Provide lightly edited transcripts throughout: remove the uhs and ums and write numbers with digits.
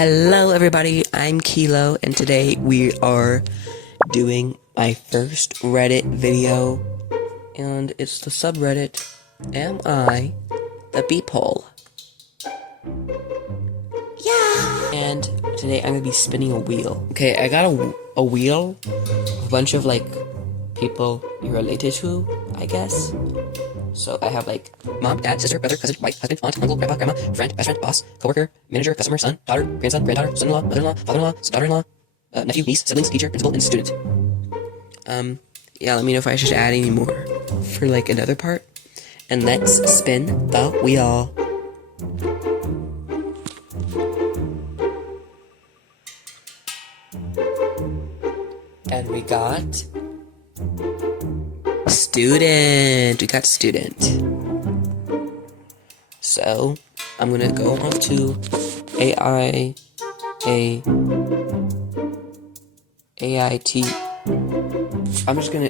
Hello everybody, I'm Kilo, and today we are doing my first Reddit video, and it's the subreddit, Am I the Beephole? Yeah! And today I'm gonna be spinning a wheel. Okay, I got a wheel, a bunch of people you're related to, I guess. So I have mom, dad, sister, brother, cousin, wife, husband, aunt, uncle, grandpa, grandma, friend, best friend, boss, coworker, manager, customer, son, daughter, grandson, granddaughter, son-in-law, mother-in-law, father-in-law, daughter-in-law, nephew, niece, siblings, teacher, principal, and student. Yeah, let me know if I should add any more for another part. And let's spin the wheel. And we got student. We got student. So I'm gonna go on to AIT. I'm just gonna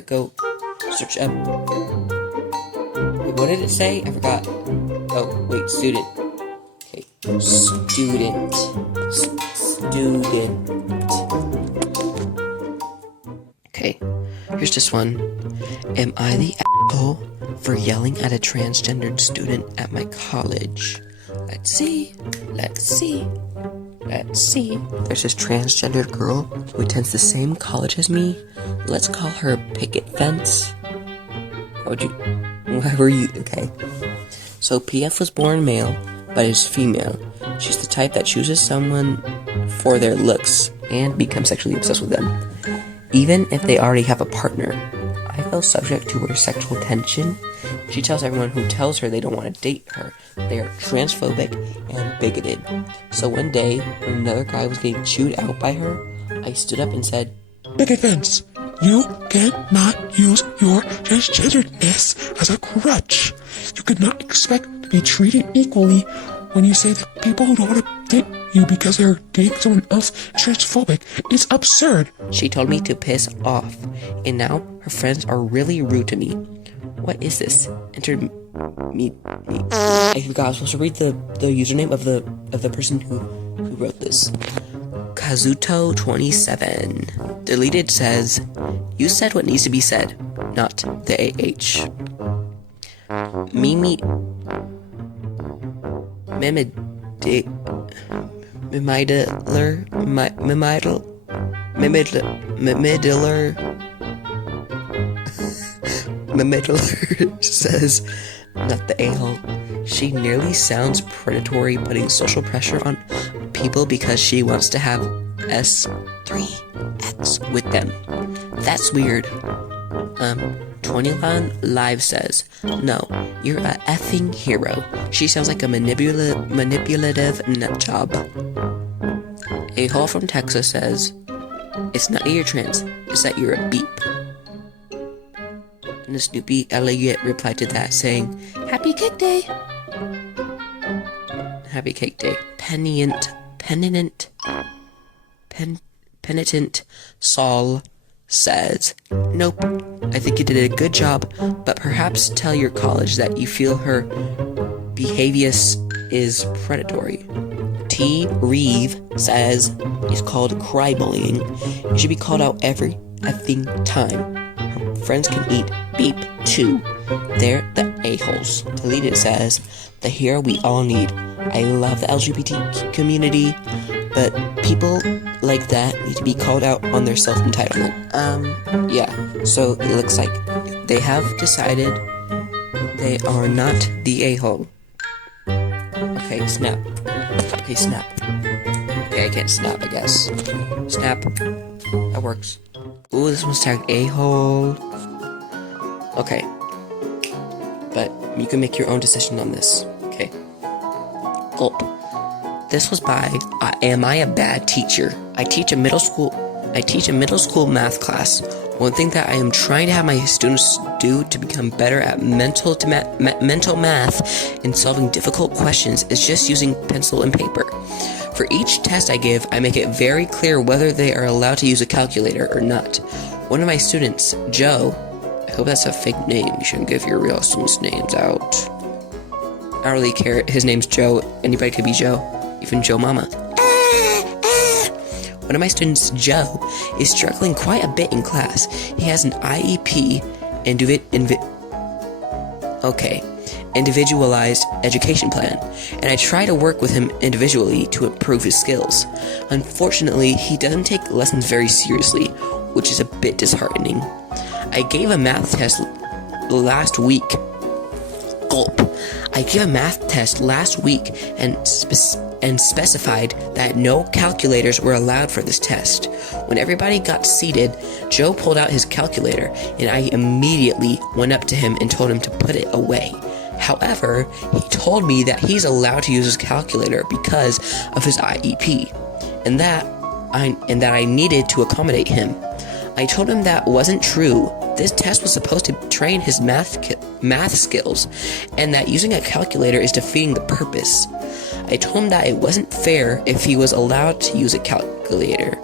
go search up. Wait, what did it say? I forgot. Oh wait, student. Okay, student. Student. Okay, here's this one. Am I the asshole for yelling at a transgendered student at my college? Let's see. Let's see. Let's see. There's this transgendered girl who attends the same college as me. Let's call her Picket Fence. Why were you? Okay. So PF was born male, but is female. She's the type that chooses someone for their looks and becomes sexually obsessed with them, even if they already have a partner. I feel subject to her sexual tension. She tells everyone who tells her they don't want to date her they are transphobic and bigoted. So one day, when another guy was getting chewed out by her, I stood up and said, Picket Fence, you cannot use your transgenderedness as a crutch. You cannot expect to be treated equally when you say that people who don't want to date you because they're dating someone else transphobic. It's absurd. She told me to piss off, and now her friends are really rude to me. What is this? Enter me. I forgot I was supposed to read the username of the person who wrote this. Kazuto27. Deleted says, you said what needs to be said, not the AH. Mimi Mimidler says, not the a-hole. She nearly sounds predatory, putting social pressure on people because she wants to have S3X with them. That's weird. 21 Live says, no, you're a effing hero. She sounds like a manipulative nut job. A-hole from Texas says, it's not that you're trans, it's that you're a beep. And the Snoopy Elliot replied to that saying, Happy Cake Day! Happy Cake Day. Penitent Saul says, nope, I think you did a good job, but perhaps tell your college that you feel her behavior is predatory. T. Reeve says, it's called crybullying. It should be called out every effing time. Her friends can eat beep too. They're the a-holes. Deleted says, the hero we all need. I love the LGBT community, but people like that need to be called out on their self-entitlement. Yeah, so it looks like they have decided they are not the a-hole. Okay, snap. Okay, snap. Okay, I can't snap, I guess. Snap. That works. Ooh, this one's tagged a-hole. Okay. But you can make your own decision on this. Okay. Gulp. This was by Am I a Bad Teacher? I teach a middle school math class. One thing that I am trying to have my students do to become better at mental math and solving difficult questions is just using pencil and paper. For each test I give, I make it very clear whether they are allowed to use a calculator or not. One of my students, Joe, I hope that's a fake name. You shouldn't give your real students' names out. I don't really care. His name's Joe. Anybody could be Joe. Even Joe Mama. One of my students, Joe, is struggling quite a bit in class. He has an IEP, individualized education plan, and I try to work with him individually to improve his skills. Unfortunately, he doesn't take lessons very seriously, which is a bit disheartening. I gave a math test last week. I gave a math test last week and specified that no calculators were allowed for this test. When everybody got seated, Joe pulled out his calculator, and I immediately went up to him and told him to put it away. However, he told me that he's allowed to use his calculator because of his IEP, and that I needed to accommodate him. I told him that wasn't true. This test was supposed to train his math skills, and that using a calculator is defeating the purpose. I told him that it wasn't fair if he was allowed to use a calculator,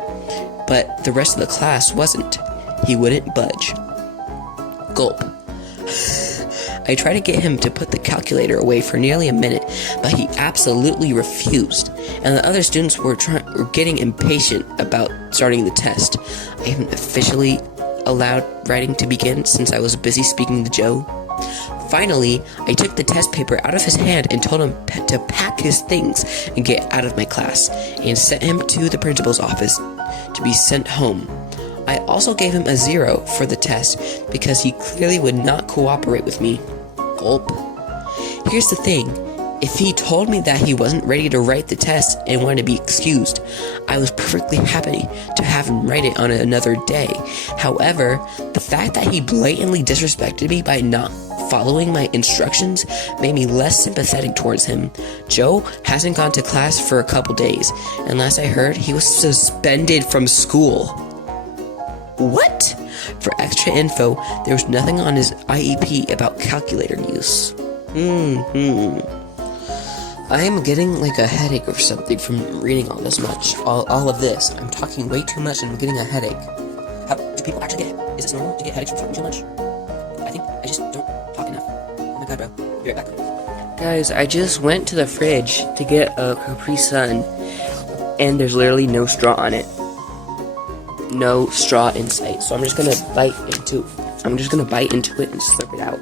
but the rest of the class wasn't. He wouldn't budge. Gulp. I tried to get him to put the calculator away for nearly a minute, but he absolutely refused, and the other students were getting impatient about starting the test. I haven't officially allowed writing to begin since I was busy speaking to Joe. Finally, I took the test paper out of his hand and told him to pack his things and get out of my class, and sent him to the principal's office to be sent home. I also gave him a 0 for the test because he clearly would not cooperate with me. Gulp. Here's the thing. If he told me that he wasn't ready to write the test and wanted to be excused, I was perfectly happy to have him write it on another day. However, the fact that he blatantly disrespected me by not following my instructions made me less sympathetic towards him. Joe hasn't gone to class for a couple days, and last I heard, he was suspended from school. What? For extra info, there was nothing on his IEP about calculator use. I am getting like a headache or something from reading all this much. All of this. I'm talking way too much and I'm getting a headache. How do people actually get it? Is this normal to get headaches from talking too much? I think I just don't talk enough. Oh my god, bro. Be right back. Guys, I just went to the fridge to get a Capri Sun, and there's literally no straw on it. No straw in sight. So I'm just gonna bite into it and slurp it out.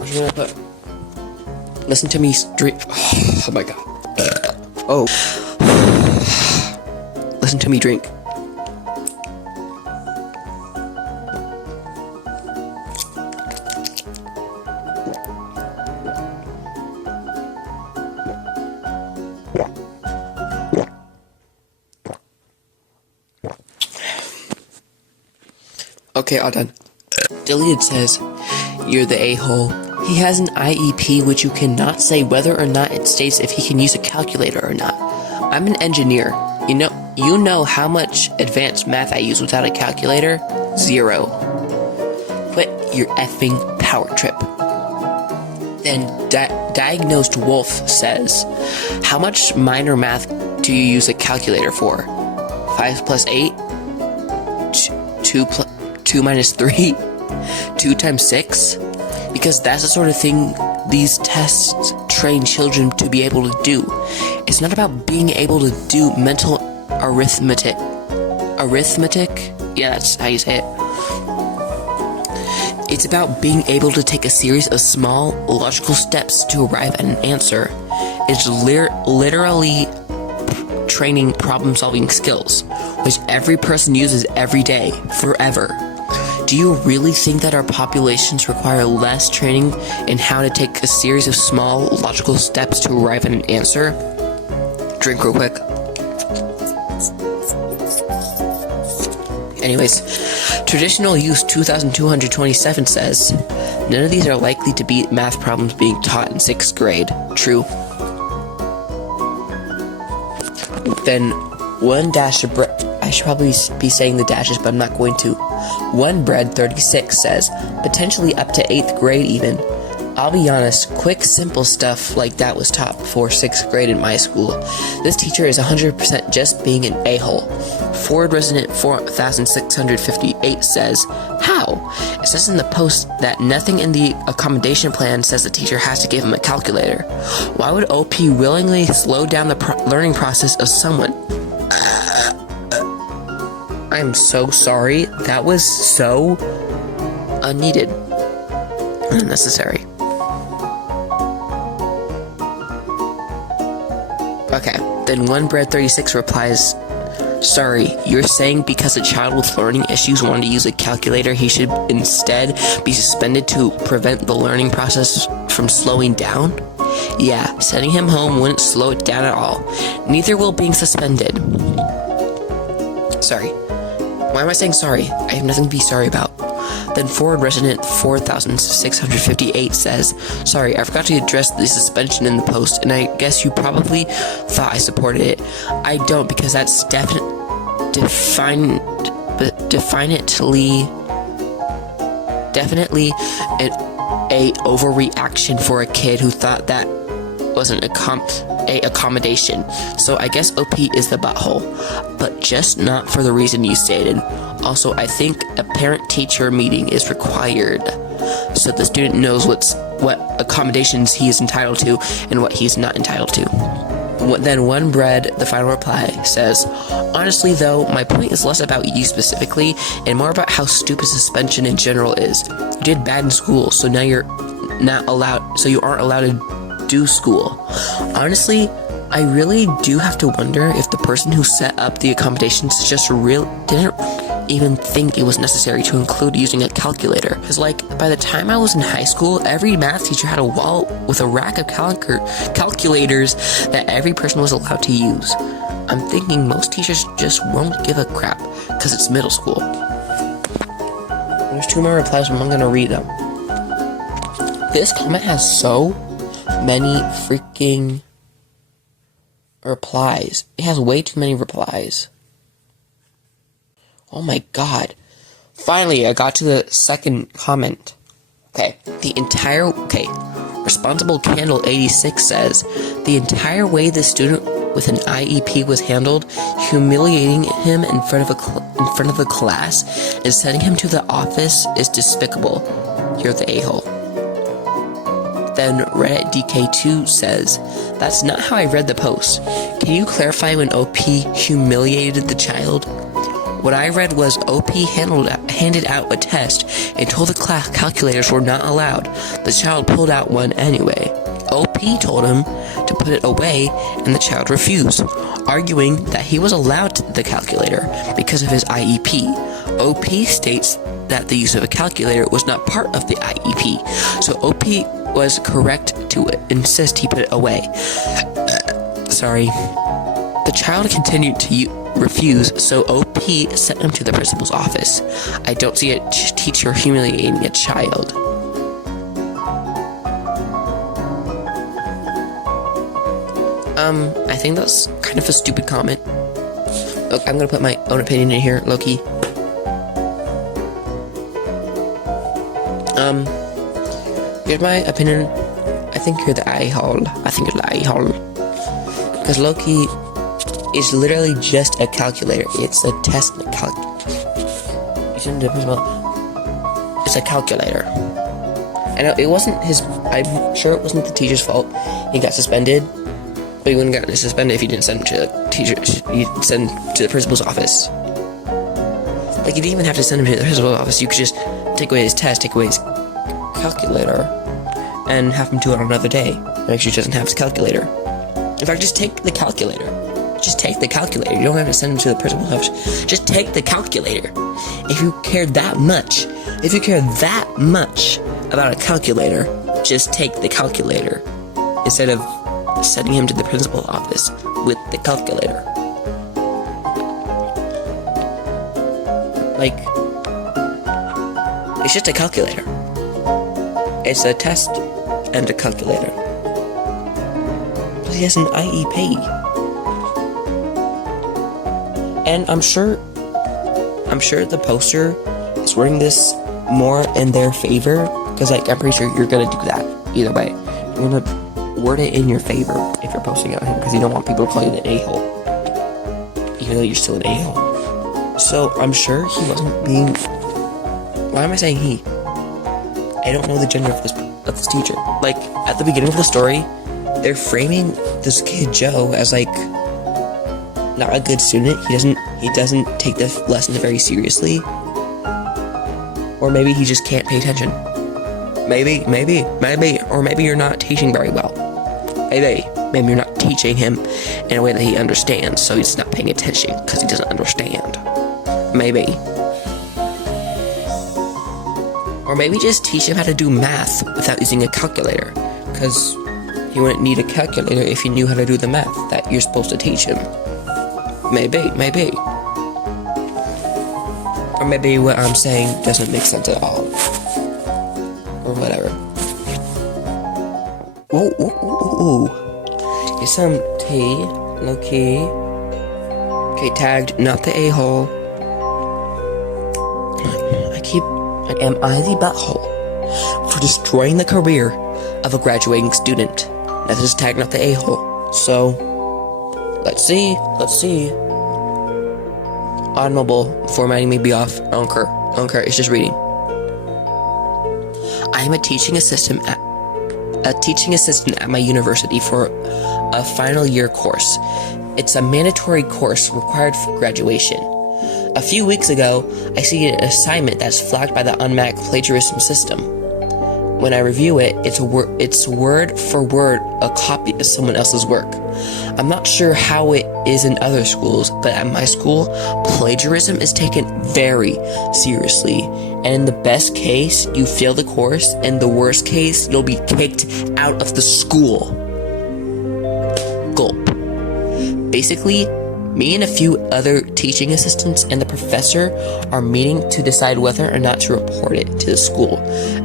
I'm gonna put. Listen to me drink. Oh my god. Oh. Listen to me drink. Okay, all done. Deleted says, "You're the a-hole. He has an IEP which you cannot say whether or not it states if he can use a calculator or not. I'm an engineer. You know how much advanced math I use without a calculator? 0. Quit your effing power trip." Then Diagnosed Wolf says, "How much minor math do you use a calculator for? 5 plus 8? 2 minus 3? 2 times 6? Because that's the sort of thing these tests train children to be able to do. It's not about being able to do mental arithmetic. Arithmetic? Yeah, that's how you say it. It's about being able to take a series of small, logical steps to arrive at an answer. It's literally training problem-solving skills, which every person uses every day, forever. Do you really think that our populations require less training in how to take a series of small, logical steps to arrive at an answer?" Drink real quick. Anyways, Traditional Use 2227 says, "None of these are likely to beat math problems being taught in 6th grade. True." Then, one dash of bread. I should probably be saying the dashes, but I'm not going to. One Bread 36 says, "Potentially up to 8th grade even. I'll be honest, quick, simple stuff like that was taught before 6th grade in my school. This teacher is 100% just being an a-hole." Ford Resident 4658 says, "How? says in the post that nothing in the accommodation plan says the teacher has to give him a calculator. Why would OP willingly slow down the learning process of someone? I'm so sorry. That was so unneeded. Unnecessary. Okay, then OneBread36 replies, sorry, you're saying because a child with learning issues wanted to use a calculator, he should instead be suspended to prevent the learning process from slowing down? Yeah, sending him home wouldn't slow it down at all. Neither will being suspended. Sorry. Why am I saying sorry? I have nothing to be sorry about. Then forward resident 4658 says, sorry, I forgot to address the suspension in the post, and I guess you probably thought I supported it. I don't, because that's definitely a overreaction for a kid who thought that wasn't a accommodation. So I guess OP is the butthole, but just not for the reason you stated. Also, I think a parent-teacher meeting is required so the student knows what accommodations he is entitled to and what he's not entitled to. Then OneBread, the final reply, says, honestly though, my point is less about you specifically and more about how stupid suspension in general is. You did bad in school, so now you aren't allowed to do school. Honestly, I really do have to wonder if the person who set up the accommodations just didn't even think it was necessary to include using a calculator. Because by the time I was in high school, every math teacher had a wall with a rack of calculators that every person was allowed to use. I'm thinking most teachers just won't give a crap because it's middle school. There's 2 more replies, but I'm gonna read them. This comment has so many freaking replies. It has way too many replies. Oh my god. Finally, I got to the second comment. Responsible Candle 86 says, the entire way the student with an IEP was handled, humiliating him in front of the class and sending him to the office is despicable. You're the a-hole. Then Reddit DK2 says, that's not how I read the post. Can you clarify when OP humiliated the child? What I read was OP handed out a test and told the class calculators were not allowed. The child pulled out one anyway. OP told him to put it away and the child refused, arguing that he was allowed the calculator because of his IEP. OP states that the use of a calculator was not part of the IEP, so OP was correct to insist he put it away. Sorry. The child continued to refuse, so OP sent him to the principal's office. I don't see a teacher humiliating a child. I think that's kind of a stupid comment. Look, I'm gonna put my own opinion in here, Loki. Here's my opinion. I think you're the a-hole. Because Loki is literally just a calculator. It's a test It's a calculator. I know it wasn't his. I'm sure it wasn't the teacher's fault. He got suspended, but he wouldn't have gotten suspended if you didn't send him to the teacher. You send him to the principal's office. You didn't even have to send him to the principal's office. You could just take away his test, take away his calculator, and have him do it on another day. Make sure he doesn't have his calculator. In fact, just take the calculator. Just take the calculator. You don't have to send him to the principal's office. Just take the calculator. If you care that much about a calculator, just take the calculator instead of sending him to the principal's office with the calculator. It's just a calculator. It's a test and a calculator. Plus he has an IEP. And I'm sure the poster is wording this more in their favor, because I'm pretty sure you're gonna do that either way. You're gonna word it in your favor if you're posting on him, because you don't want people to call you the a-hole, even though you're still an a-hole. So I'm sure he wasn't being. Why am I saying he? I don't know the gender of this teacher. Like, at the beginning of the story, they're framing this kid Joe as like not a good student. He doesn't take the lessons very seriously. Or maybe he just can't pay attention. Maybe, or maybe you're not teaching very well. Maybe you're not teaching him in a way that he understands, so he's not paying attention because he doesn't understand. Maybe. Or maybe just teach him how to do math without using a calculator, because he wouldn't need a calculator if he knew how to do the math that you're supposed to teach him. Maybe. Or maybe what I'm saying doesn't make sense at all. Or whatever. Ooh. Get some tea. Low key. Okay, tagged, not the a-hole. Am I the butthole for destroying the career of a graduating student? This is tagged, not the a-hole. So, let's see. Automobile, formatting may be off. I don't care, it's just reading. I am a teaching assistant at my university for a final year course. It's a mandatory course required for graduation. A few weeks ago, I see an assignment that's flagged by the unmarked plagiarism system. When I review it, it's word for word a copy of someone else's work. I'm not sure how it is in other schools, but at my school, plagiarism is taken very seriously. And in the best case, you fail the course, and in the worst case, you'll be kicked out of the school. Gulp. Basically, me and a few other teaching assistants and the professor are meeting to decide whether or not to report it to the school,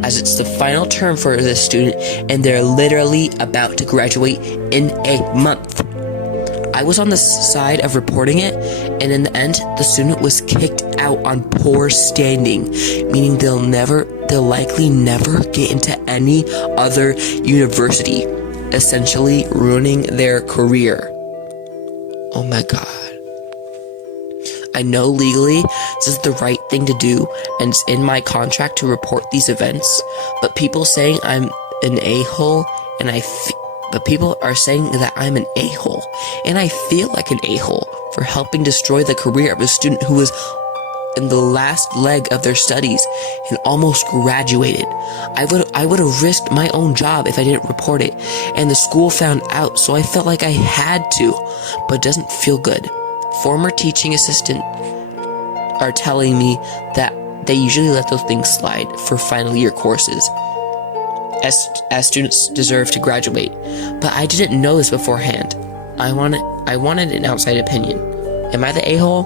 as it's the final term for the student and they're literally about to graduate in a month. I was on the side of reporting it, and in the end, the student was kicked out on poor standing, meaning they'll likely never get into any other university, essentially ruining their career. Oh my god. I know legally this is the right thing to do, and it's in my contract to report these events, but people saying I'm an a-hole, but people are saying that I'm an a-hole, and I feel like an a-hole for helping destroy the career of a student who was in the last leg of their studies and almost graduated. I would have risked my own job if I didn't report it, and the school found out, so I felt like I had to, but it doesn't feel good. Former teaching assistant are telling me that they usually let those things slide for final year courses, as students deserve to graduate, but I didn't know this beforehand. I wanted an outside opinion. Am I the a-hole?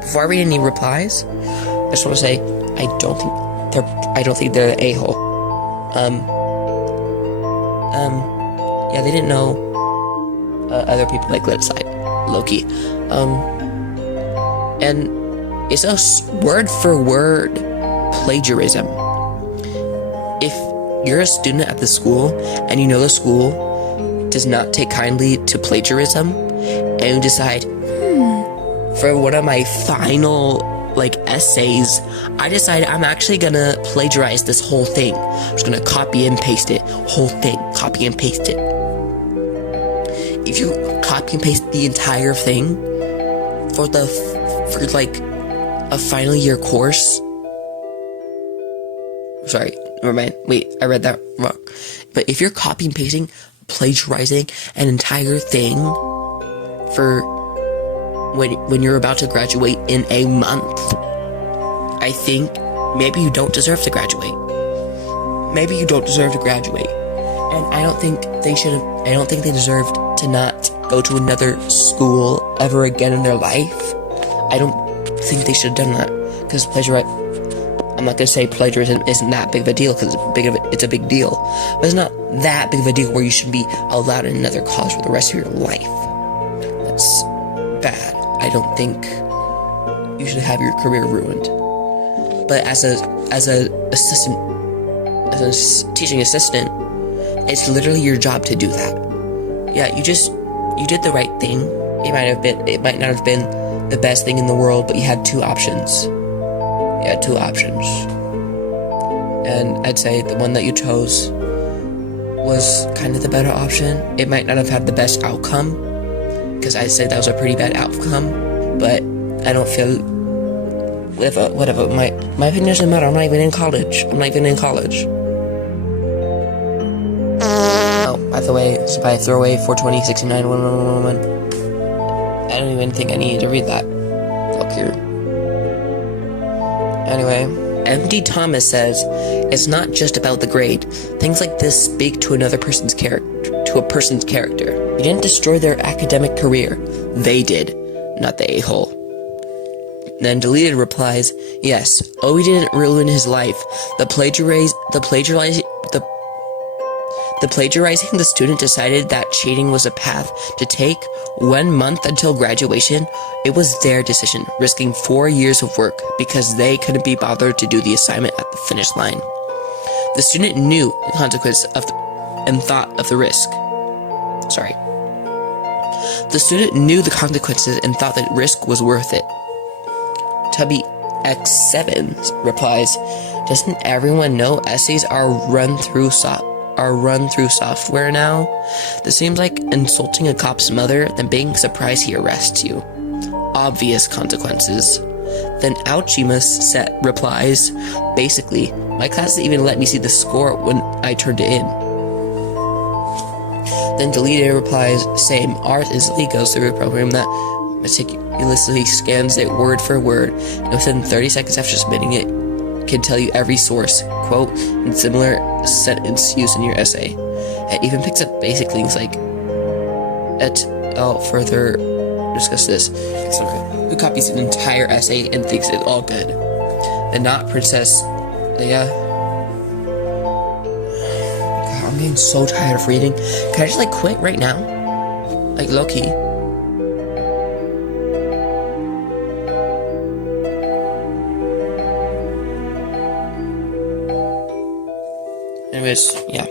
Before I read any replies, I just want to say I don't think they're the a-hole. Yeah, they didn't know other people like let slide. Loki. And it's a word for word plagiarism. If you're a student at the school and you know the school does not take kindly to plagiarism, and you decide, for one of my final essays, I decide I'm actually gonna plagiarize this whole thing. I'm just gonna copy and paste it. Whole thing, copy and paste it. If you copy and paste the entire thing for a final year course, sorry, never mind. Wait, I read that wrong. But if you're copy and pasting, plagiarizing an entire thing for when you're about to graduate in a month, I think maybe you don't deserve to graduate. Maybe you don't deserve to graduate. And I don't think they deserved to not go to another school ever again in their life. I don't think they should have done that, because I'm not gonna say plagiarism isn't that big of a deal, because it's a big deal, but it's not that big of a deal where you should be allowed in another college for the rest of your life. That's bad. I don't think you should have your career ruined. But as a teaching assistant, it's literally your job to do that. Yeah, you did the right thing. It might not have been the best thing in the world, but you had two options. And I'd say the one that you chose was kind of the better option. It might not have had the best outcome, because I'd say that was a pretty bad outcome, but I don't feel, whatever, my opinion doesn't matter. I'm not even in college. Oh, by the way, so if I throw away 420, 69, 1, I don't even think I need to read that. Okay. Anyway, MD Thomas says, it's not just about the grade. Things like this speak to another person's character, You didn't destroy their academic career. They did, not the a-hole. Then Deleted replies, yes, Owie didn't ruin his life. The plagiarizing the student decided that cheating was a path to take 1 month until graduation. It was their decision, risking 4 years of work because they couldn't be bothered to do the assignment at the finish line. The student knew the consequence and thought of the risk. The student knew the consequences and thought that risk was worth it. Tubby X7 replies, doesn't everyone know essays are run through software now? This seems like insulting a cop's mother than being surprised he arrests you. Obvious consequences. Then Ouchimus replies, basically, my class didn't even let me see the score when I turned it in. Then Deleted replies, same, ours instantly goes through a program that meticulously scans it word for word, and within 30 seconds after submitting it, can tell you every source, quote, and similar sentence used in your essay. It even picks up basic things like, I'll further discuss this, who copies an entire essay and thinks it's all good. And not Princess Leia. God, I'm getting so tired of reading. Can I just, quit right now? Low-key. Anyways, yeah.